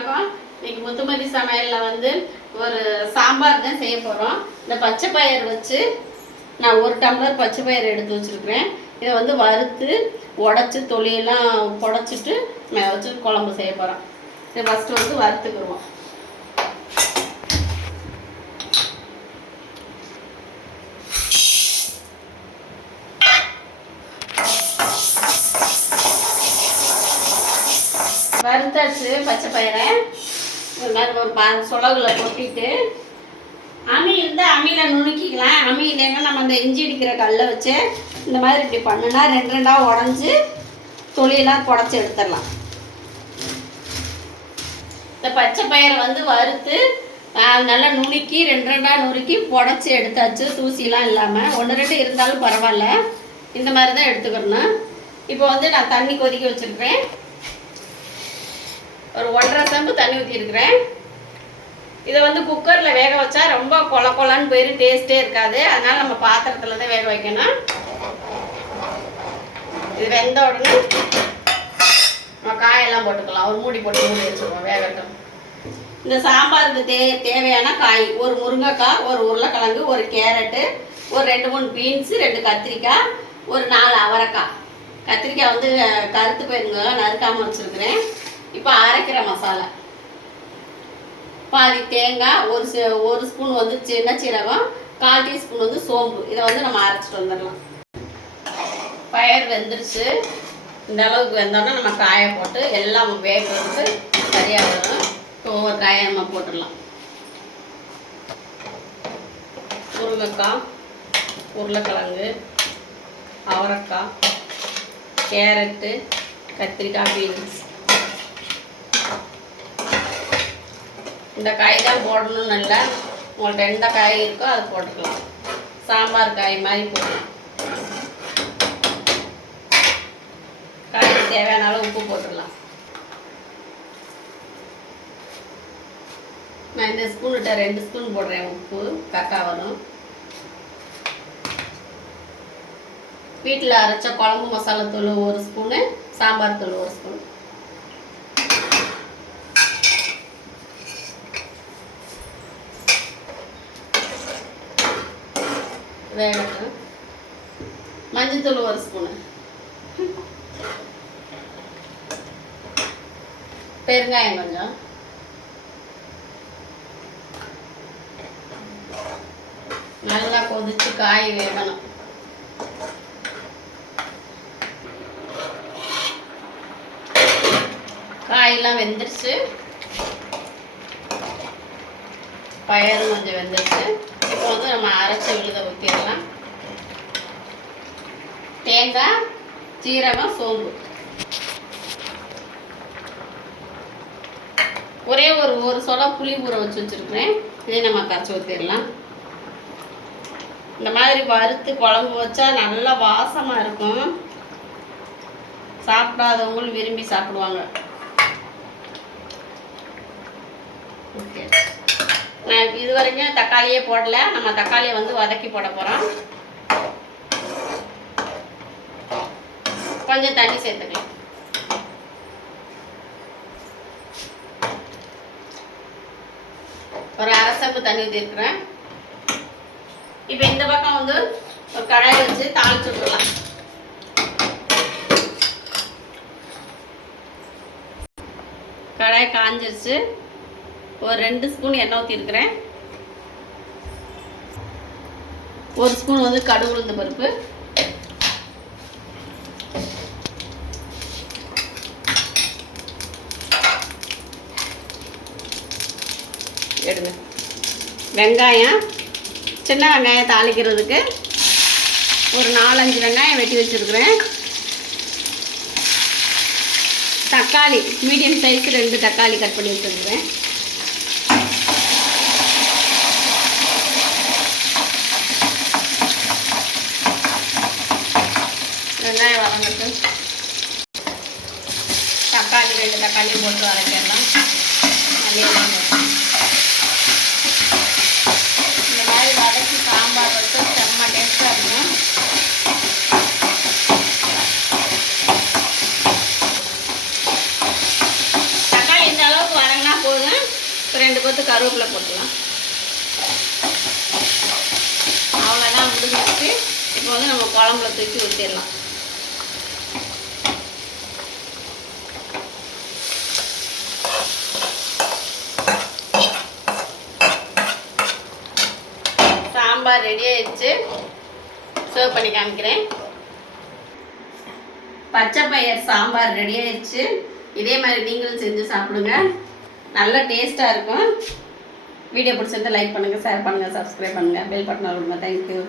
வணக்கம். இன்னைக்கு முத்துமதி சமையலில் வந்து ஒரு சாம்பார் தான் செய்ய போகிறோம். இந்த பச்சை பயிர் வச்சு நான் 1 டம்ளர் பச்சை பயிர் எடுத்து வச்சுருக்கிறேன். இதை வந்து வறுத்து உடச்சி தொலியெல்லாம் புடச்சிட்டு வச்சு குழம்பு செய்ய போகிறோம். இதை ஃபஸ்ட்டு வந்து வறுத்துக்குருவோம். வறுத்தாச்சு பச்சை பயிரை ஒரு சொலகுல கொட்டிட்டு அமி இருந்தால் அம்மியில் நுணுக்கிக்கலாம். அம்மி இல்லைன்னா நம்ம அந்த இஞ்சி அடிக்கிற கல்லை வச்சு இந்த மாதிரி இப்படி பண்ணுனா 2 உடஞ்சி தொலியெல்லாம் புடச்சி எடுத்துடலாம். இந்த பச்சை பயிரை வந்து வறுத்து நல்லா நுணுக்கி 2 நுணுக்கி புடச்சி எடுத்தாச்சு. தூசிலாம் இல்லாமல் 1-2 இருந்தாலும் பரவாயில்ல, இந்த மாதிரி தான் எடுத்துக்கணும். இப்போ வந்து நான் தண்ணி கொதிக்க வச்சுருக்கிறேன். ஒரு 1.5 செம்பு தண்ணி ஊற்றிருக்கிறேன். இதை வந்து குக்கரில் வேக வச்சா ரொம்ப கொலன்னு போயிடும், டேஸ்ட்டே இருக்காது. அதனால் நம்ம பாத்திரத்தில் தான் வேக வைக்கணும். இது வெந்த உடனே நம்ம காயெல்லாம் போட்டுக்கலாம். ஒரு மூடி போட்டு மூடி வச்சுருவோம், வேகட்டும். இந்த சாம்பாருக்கு தேவையான காய்: ஒரு முருங்கைக்காய், ஒரு உருளைக்கிழங்கு, ஒரு கேரட்டு, ஒரு 2-3 பீன்ஸு, 2 கத்திரிக்காய், ஒரு 4 அவரைக்காய். கத்திரிக்காய் வந்து கருத்து போயிருங்க, நறுக்காமல் வச்சுருக்கிறேன். இப்போ அரைக்கிற மசாலா: பாதி தேங்காய், ஒரு ஸ்பூன் வந்து சின்ன சீரகம், 1/4 டீஸ்பூன் வந்து சோம்பு. இதை வந்து நம்ம அரைச்சிட்டு வந்துடலாம். பயிர் வெந்துருச்சு. இந்த அளவுக்கு வெந்தோன்னா நம்ம காயை போட்டு எல்லாம் வேகிறது சரியாக வரும். இப்போ ஒவ்வொரு காயை நம்ம போட்டுடலாம். முருங்கைக்காய், உருளைக்கிழங்கு, அவரைக்காய், கேரட்டு, கத்திரிக்காய், பீன்ஸ். இந்த காய் தான் போடணும்னு இல்லை, உங்கள்கிட்ட எந்த காய் இருக்கோ அது போட்டுக்கலாம். சாம்பார் காய் மாதிரி போடலாம். காய்க்கு தேவையான அளவு உப்பு போட்டுடலாம். நான் இந்த ஸ்பூன்கிட்ட 2 ஸ்பூன் போடுறேன். உப்பு கரெக்டாக வரும். வீட்டில் அரைச்ச குழம்பு மசாலா தூள் 1 ஸ்பூனு, சாம்பார் தூள் 1 ஸ்பூன். வேகட்டும். மஞ்சத்தூள் 1 ஸ்பூனு, பெருங்காயம் கொஞ்சம், நல்லா கொதிச்சு காய் வேகணும். காயெல்லாம் வெந்துருச்சு, பயரும் கொஞ்சம் வெந்துருச்சு. இப்போ வந்து நம்ம அரைச்ச விழுதை ஊற்றிடலாம். தேங்காய், சீரகம், சோம்பு, ஒரே ஒரு சொல புளி ஊற வச்சு வச்சுருக்கிறேன். இதை நம்ம கரைச்சி ஊற்றிடலாம். இந்த மாதிரி வறுத்து குழம்பு வச்சா நல்லா வாசமாக இருக்கும். சாப்பிடாதவங்களும் விரும்பி சாப்பிடுவாங்க. ஓகே, நான் இது வரைக்கும் தக்காளியே போடல. நம்ம தக்காளியை வந்து வதக்கி போட போகிறோம். கொஞ்சம் தண்ணி சேர்த்துக்கலாம். ஒரு 1/2 செம்பு தண்ணி ஊற்றிருக்கிறேன். இப்போ இந்த பக்கம் வந்து ஒரு கடாய் வச்சு தாளிச்சு விடலாம். கடாய் காஞ்சிருச்சு. ஒரு 2 ஸ்பூன் எண்ணெய் ஊற்றிருக்கிறேன். 1 ஸ்பூன் வந்து கடுகு உளுந்து பருப்பு, எடுங்க. வெங்காயம், சின்ன வெங்காயம் தாளிக்கிறதுக்கு ஒரு 4-5 வெங்காயம் வெட்டி வச்சுருக்கிறேன். தக்காளி மீடியம் சைஸ் 2 தக்காளி கட் பண்ணி வச்சுருக்கிறேன். வெங்காயம் வதங்கிட்டு தக்காளி 2 தக்காளி போட்டு வதக்கிடலாம். இந்த மாதிரி வதக்கி சாம்பார் வச்சு செம்ம டேஸ்ட்டாக இருக்கும். தக்காளி இந்த அளவுக்கு வதங்கினா கொத்து கருவேப்பிலை போட்டுக்கலாம். அவ்வளோதான் முடிஞ்சிச்சு. இப்போ வந்து நம்ம குழம்புல தூக்கி ஊற்றிடலாம். சாம்பார் ரெடி ஆயிடுச்சு. சர்வ் பண்ணி காமிக்கிறேன். பச்சை பயிர் சாம்பார் ரெடி ஆயிடுச்சு. இதே மாதிரி நீங்களும் செஞ்சு சாப்பிடுங்க. நல்ல டேஸ்ட்டாக இருக்கும். வீடியோ பிடிச்சிருந்தா லைக் பண்ணுங்கள், ஷேர் பண்ணுங்கள், சப்ஸ்கிரைப் பண்ணுங்கள், பெல் பட்டன் கொடுங்க. தேங்க்யூ.